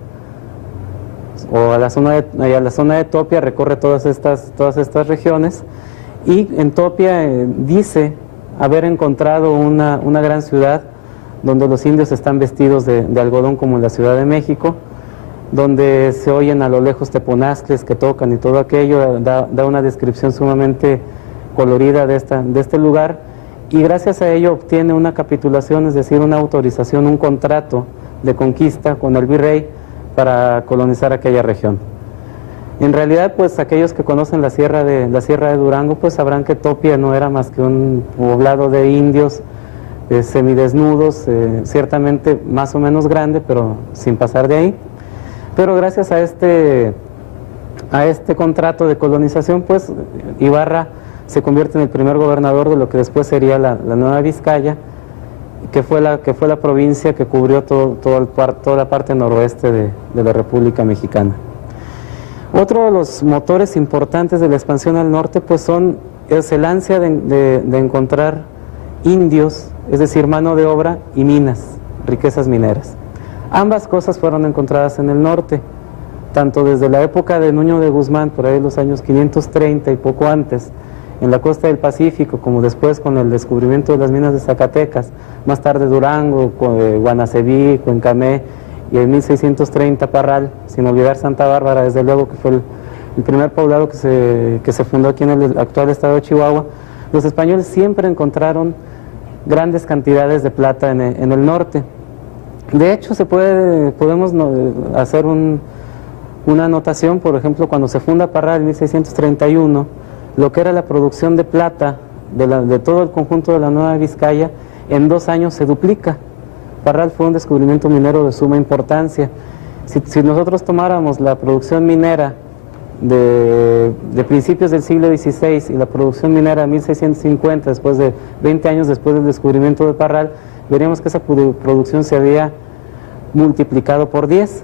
o a la zona de Topia, recorre todas estas regiones, y en Topia dice haber encontrado una gran ciudad donde los indios están vestidos de algodón como en la Ciudad de México, donde se oyen a lo lejos teponazcles que tocan y todo aquello, da una descripción sumamente colorida de este lugar, y gracias a ello obtiene una capitulación, es decir, una autorización, un contrato de conquista con el virrey para colonizar aquella región. En realidad, pues aquellos que conocen la sierra de Durango, pues sabrán que Topia no era más que un poblado de indios semidesnudos, ciertamente más o menos grande, pero sin pasar de ahí. Pero gracias a este contrato de colonización, pues Ibarra se convierte en el primer gobernador de lo que después sería la Nueva Vizcaya, que fue la provincia que cubrió toda la parte noroeste de la República Mexicana. Otro de los motores importantes de la expansión al norte pues es el ansia de encontrar indios, es decir, mano de obra y minas, riquezas mineras. Ambas cosas fueron encontradas en el norte, tanto desde la época de Nuño de Guzmán, por ahí los años 530 y poco antes, en la costa del Pacífico, como después con el descubrimiento de las minas de Zacatecas, más tarde Durango, Guanaceví, Cuencamé, y en 1630 Parral, sin olvidar Santa Bárbara, desde luego que fue el primer poblado que se fundó aquí en el actual estado de Chihuahua. Los españoles siempre encontraron grandes cantidades de plata en el norte. De hecho, podemos hacer una anotación, por ejemplo, cuando se funda Parral en 1631, lo que era la producción de plata de todo el conjunto de la Nueva Vizcaya, en 2 años se duplica. Parral fue un descubrimiento minero de suma importancia. Si nosotros tomáramos la producción minera de principios del siglo XVI y la producción minera de 1650, después de 20 años después del descubrimiento de Parral, veríamos que esa producción se había multiplicado por 10.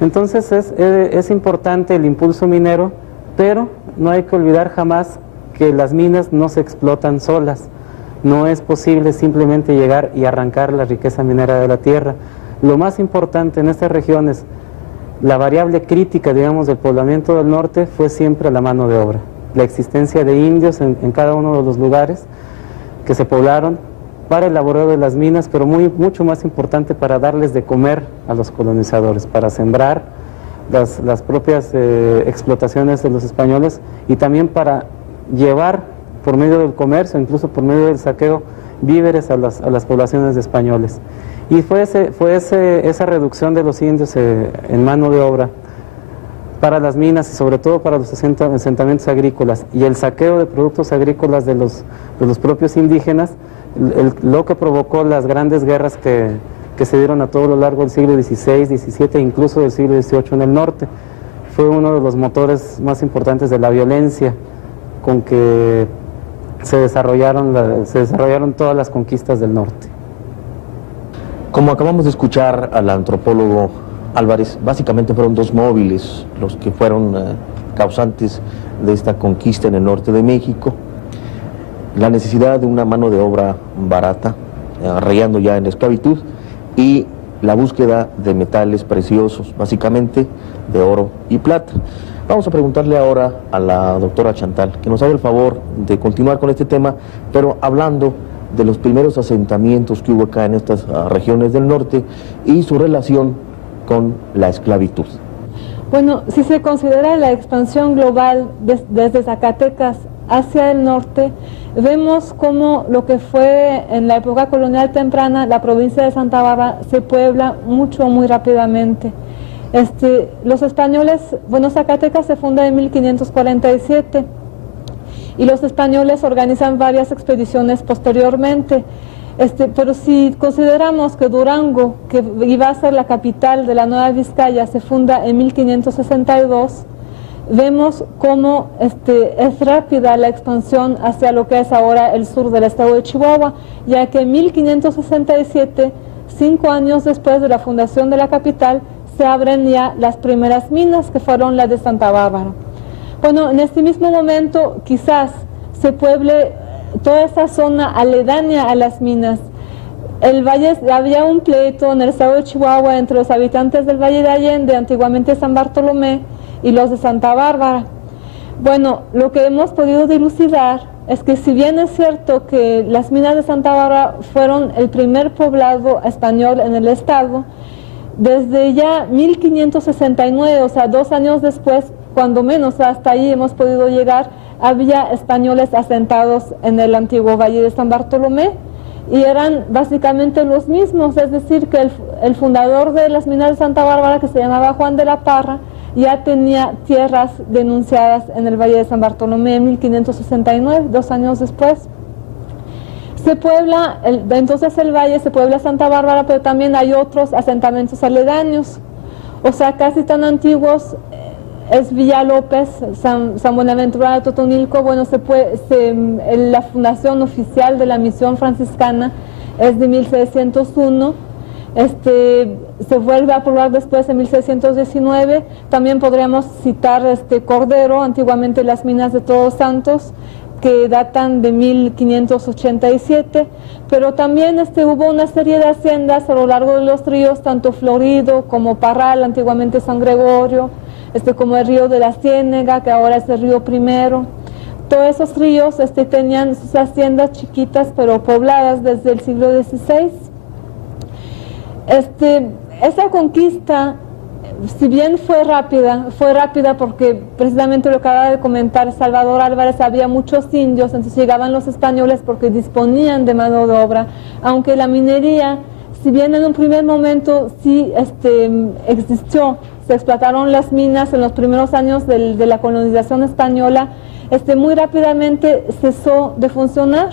Entonces es importante el impulso minero, pero no hay que olvidar jamás que las minas no se explotan solas. No es posible simplemente llegar y arrancar la riqueza minera de la tierra. Lo más importante en estas regiones, la variable crítica, digamos, del poblamiento del norte fue siempre la mano de obra. La existencia de indios en cada uno de los lugares que se poblaron para el laboreo de las minas, pero mucho más importante para darles de comer a los colonizadores, para sembrar las propias explotaciones de los españoles y también para llevar por medio del comercio, incluso por medio del saqueo, víveres a las poblaciones de españoles. Y fue esa reducción de los indios en mano de obra para las minas y sobre todo para los asentamientos agrícolas y el saqueo de productos agrícolas de los propios indígenas, lo que provocó las grandes guerras que se dieron a todo lo largo del siglo XVI, XVII e incluso del siglo XVIII en el norte. Fue uno de los motores más importantes de la violencia con que se desarrollaron todas las conquistas del norte. Como acabamos de escuchar al antropólogo Álvarez, básicamente fueron 2 móviles los que fueron causantes de esta conquista en el norte de México: la necesidad de una mano de obra barata, rayando ya en la esclavitud, y la búsqueda de metales preciosos, básicamente de oro y plata. Vamos a preguntarle ahora a la doctora Chantal que nos haga el favor de continuar con este tema, pero hablando de los primeros asentamientos que hubo acá en estas regiones del norte y su relación con la esclavitud. Bueno, si se considera la expansión global desde Zacatecas hacia el norte, vemos cómo lo que fue en la época colonial temprana, la provincia de Santa Bárbara se puebla muy rápidamente. Los españoles, bueno, Zacatecas se funda en 1547 y los españoles organizan varias expediciones posteriormente. Pero si consideramos que Durango, que iba a ser la capital de la Nueva Vizcaya, se funda en 1562, vemos cómo es rápida la expansión hacia lo que es ahora el sur del estado de Chihuahua, ya que en 1567, 5 años después de la fundación de la capital, se abren ya las primeras minas, que fueron las de Santa Bárbara. Bueno, en este mismo momento quizás se pueble toda esa zona aledaña a las minas. El valle, había un pleito en el estado de Chihuahua entre los habitantes del Valle de Allende, antiguamente San Bartolomé, y los de Santa Bárbara. Bueno, lo que hemos podido dilucidar es que si bien es cierto que las minas de Santa Bárbara fueron el primer poblado español en el estado, desde ya 1569, o sea, 2 años después, cuando menos hasta ahí hemos podido llegar, había españoles asentados en el antiguo Valle de San Bartolomé y eran básicamente los mismos, es decir, que el fundador de las minas de Santa Bárbara, que se llamaba Juan de la Parra, ya tenía tierras denunciadas en el Valle de San Bartolomé en 1569, 2 años después. Se puebla, entonces el valle se puebla Santa Bárbara, pero también hay otros asentamientos aledaños, o sea, casi tan antiguos. Es Villa López, San Buenaventura de Totonilco. Bueno, la fundación oficial de la misión franciscana es de 1601. Se vuelve a poblar después en 1619. También podríamos citar Cordero, antiguamente las minas de Todos Santos, que datan de 1587, pero también hubo una serie de haciendas a lo largo de los ríos, tanto Florido como Parral, antiguamente San Gregorio, como el río de la Ciénega, que ahora es el río Primero. Todos esos ríos tenían sus haciendas chiquitas, pero pobladas desde el siglo XVI. Esa conquista, si bien fue rápida porque precisamente lo acaba de comentar Salvador Álvarez, había muchos indios, entonces llegaban los españoles porque disponían de mano de obra, aunque la minería, si bien en un primer momento sí existió, se explotaron las minas en los primeros años de la colonización española, muy rápidamente cesó de funcionar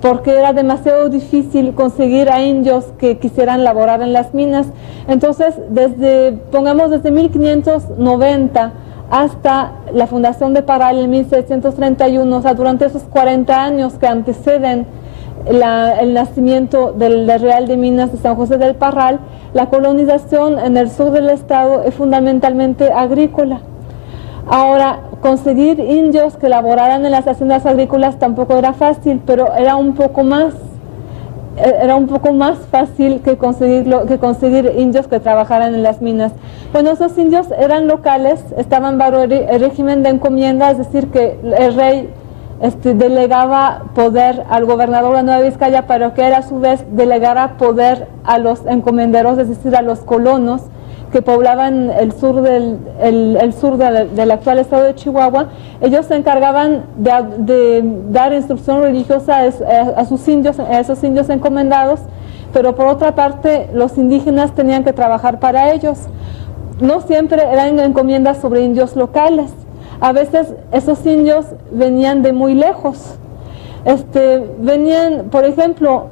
porque era demasiado difícil conseguir a indios que quisieran laborar en las minas. Entonces, pongamos desde 1590 hasta la fundación de Parral en 1631, o sea, durante esos 40 años que anteceden el nacimiento del Real de Minas de San José del Parral, la colonización en el sur del estado es fundamentalmente agrícola. Ahora, conseguir indios que laboraran en las haciendas agrícolas tampoco era fácil, pero era un poco más fácil que conseguir indios que trabajaran en las minas. Bueno, esos indios eran locales, estaban bajo el régimen de encomienda, es decir, que el rey delegaba poder al gobernador de Nueva Vizcaya, pero que él a su vez delegara poder a los encomenderos, es decir, a los colonos que poblaban el sur del actual estado de Chihuahua. Ellos se encargaban de dar instrucción religiosa a esos indios encomendados, pero por otra parte los indígenas tenían que trabajar para ellos. No siempre eran encomiendas sobre indios locales. A veces esos indios venían de muy lejos. Venían, por ejemplo,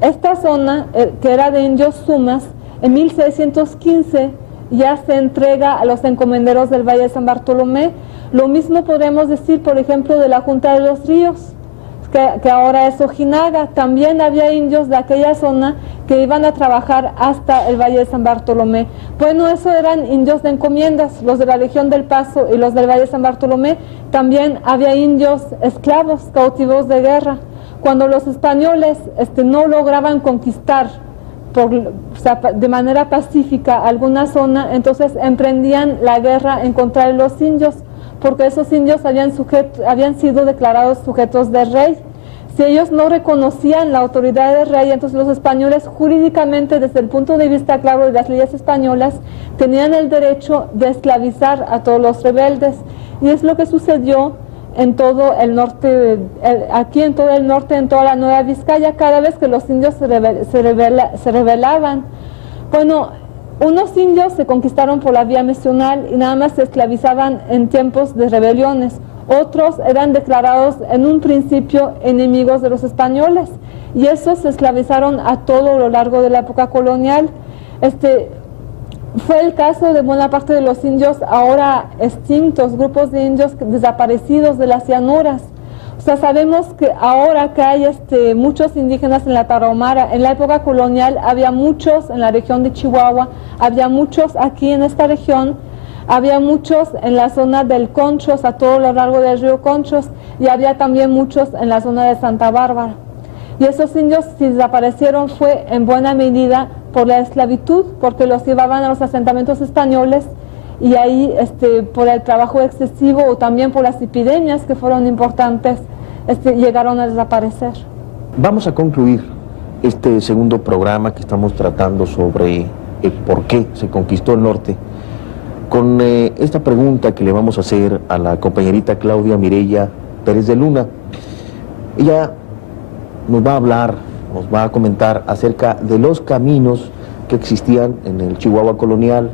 esta zona que era de indios sumas, en 1615 ya se entrega a los encomenderos del Valle de San Bartolomé. Lo mismo podemos decir, por ejemplo, de la Junta de los Ríos, que ahora es Ojinaga. También había indios de aquella zona que iban a trabajar hasta el Valle de San Bartolomé. Bueno, eso eran indios de encomiendas, los de la Legión del Paso y los del Valle de San Bartolomé. También había indios esclavos, cautivos de guerra. Cuando los españoles no lograban conquistar de manera pacífica alguna zona, entonces emprendían la guerra en contra de los indios, porque esos indios habían sido declarados sujetos del rey. Si ellos no reconocían la autoridad del rey, entonces los españoles jurídicamente, desde el punto de vista claro de las leyes españolas, tenían el derecho de esclavizar a todos los rebeldes. Y es lo que sucedió en todo el norte, aquí en todo el norte, en toda la Nueva Vizcaya, cada vez que los indios se rebelaban. Bueno, unos indios se conquistaron por la vía misional y nada más se esclavizaban en tiempos de rebeliones. Otros eran declarados en un principio enemigos de los españoles y esos se esclavizaron a todo lo largo de la época colonial. Fue el caso de buena parte de los indios ahora extintos, grupos de indios desaparecidos de las llanuras. O sea, sabemos que ahora que hay muchos indígenas en la Tarahumara, en la época colonial había muchos en la región de Chihuahua, había muchos aquí en esta región, había muchos en la zona del Conchos, a todo lo largo del río Conchos, y había también muchos en la zona de Santa Bárbara. Y esos indios, si desaparecieron, fue en buena medida por la esclavitud, porque los llevaban a los asentamientos españoles y ahí por el trabajo excesivo o también por las epidemias que fueron importantes, llegaron a desaparecer. Vamos a concluir este segundo programa que estamos tratando sobre el por qué se conquistó el norte con esta pregunta que le vamos a hacer a la compañerita Claudia Mireya Pérez de Luna. Ella nos va a hablar, nos va a comentar acerca de los caminos que existían en el Chihuahua colonial,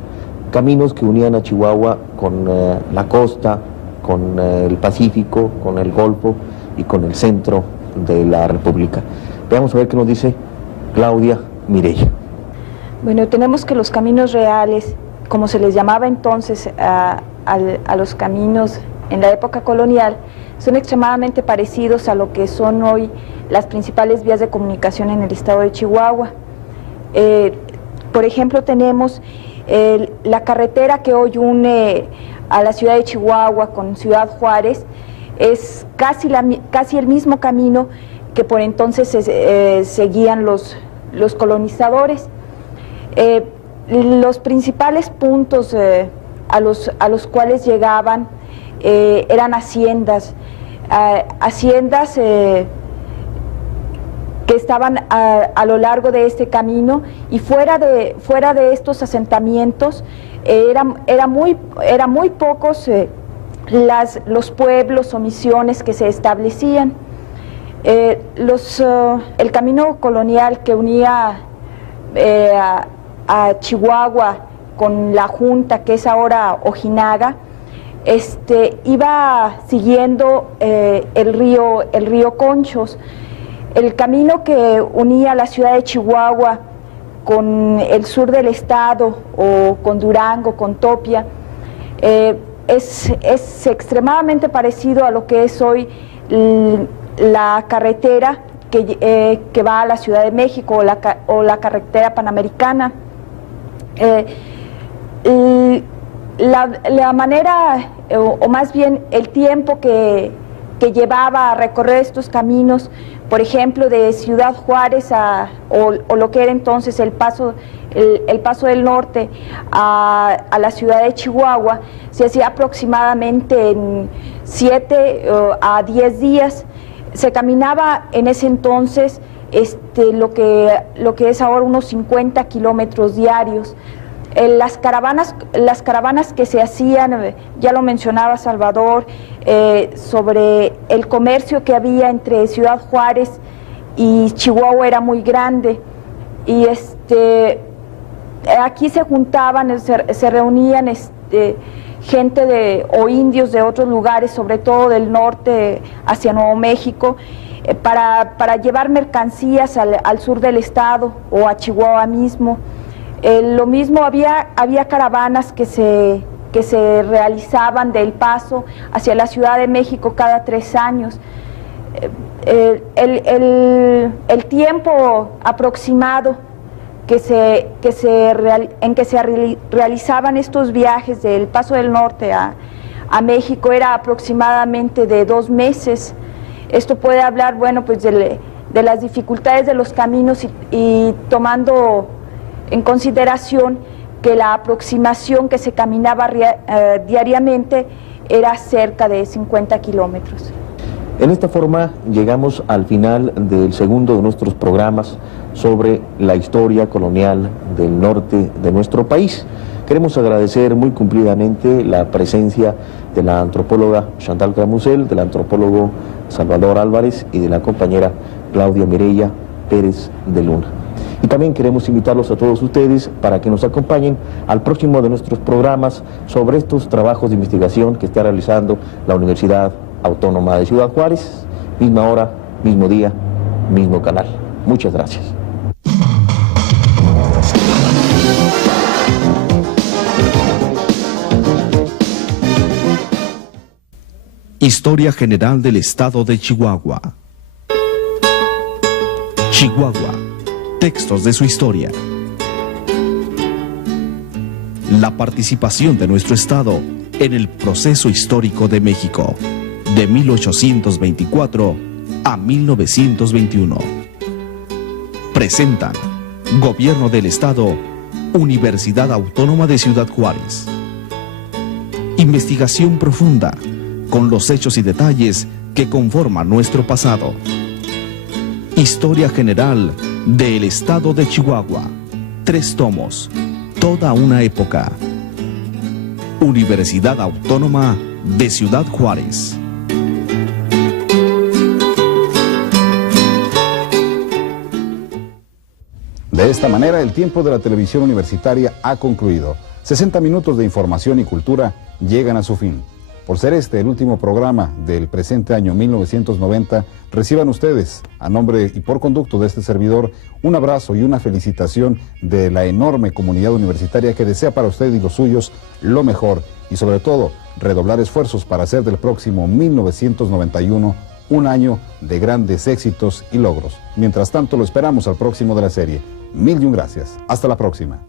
caminos que unían a Chihuahua con la costa, con el Pacífico, con el Golfo y con el centro de la República. Veamos a ver qué nos dice Claudia Mireya. Bueno, tenemos que los caminos reales, como se les llamaba entonces a los caminos en la época colonial, son extremadamente parecidos a lo que son hoy las principales vías de comunicación en el estado de Chihuahua. Por ejemplo, tenemos la carretera que hoy une a la ciudad de Chihuahua con Ciudad Juárez, es casi el mismo camino que por entonces seguían los colonizadores. Los principales puntos a los cuales llegaban eran haciendas que estaban a lo largo de este camino, y fuera de estos asentamientos era muy pocos los pueblos o misiones que se establecían. El camino colonial que unía a Chihuahua con la Junta, que es ahora Ojinaga, iba siguiendo el río Conchos. El camino que unía la ciudad de Chihuahua con el sur del estado, o con Durango, con Topia, es extremadamente parecido a lo que es hoy la carretera que va a la Ciudad de México, o la carretera panamericana. La manera, o más bien el tiempo que llevaba a recorrer estos caminos, por ejemplo, de Ciudad Juárez o lo que era entonces el Paso del Norte a la ciudad de Chihuahua, se hacía aproximadamente en 7 a 10 días. Se caminaba en ese entonces lo que es ahora unos 50 kilómetros diarios. Las caravanas que se hacían, ya lo mencionaba Salvador, sobre el comercio que había entre Ciudad Juárez y Chihuahua era muy grande, y aquí se juntaban, se reunían gente o indios de otros lugares, sobre todo del norte hacia Nuevo México, para llevar mercancías al sur del estado o a Chihuahua mismo. Lo mismo, había caravanas que se realizaban del Paso hacia la Ciudad de México cada 3 años. El tiempo aproximado en que se realizaban estos viajes del Paso del Norte a México era aproximadamente de 2 meses. Esto puede hablar, bueno, pues de las dificultades de los caminos y tomando en consideración que la aproximación que se caminaba diariamente era cerca de 50 kilómetros. En esta forma llegamos al final del segundo de nuestros programas sobre la historia colonial del norte de nuestro país. Queremos agradecer muy cumplidamente la presencia de la antropóloga Chantal Cramusel, del antropólogo Salvador Álvarez y de la compañera Claudia Mireya Pérez de Luna. Y también queremos invitarlos a todos ustedes para que nos acompañen al próximo de nuestros programas sobre estos trabajos de investigación que está realizando la Universidad Autónoma de Ciudad Juárez. Misma hora, mismo día, mismo canal. Muchas gracias. Historia General del Estado de Chihuahua. Chihuahua. Textos de su historia. La participación de nuestro Estado en el proceso histórico de México, de 1824 a 1921. Presentan Gobierno del Estado, Universidad Autónoma de Ciudad Juárez. Investigación profunda con los hechos y detalles que conforman nuestro pasado. Historia General del Estado de Chihuahua. 3 tomos. Toda una época. Universidad Autónoma de Ciudad Juárez. De esta manera, el tiempo de la televisión universitaria ha concluido. 60 minutos de información y cultura llegan a su fin. Por ser este el último programa del presente año 1990, reciban ustedes, a nombre y por conducto de este servidor, un abrazo y una felicitación de la enorme comunidad universitaria que desea para usted y los suyos lo mejor y sobre todo redoblar esfuerzos para hacer del próximo 1991 un año de grandes éxitos y logros. Mientras tanto, lo esperamos al próximo de la serie. Mil y un gracias. Hasta la próxima.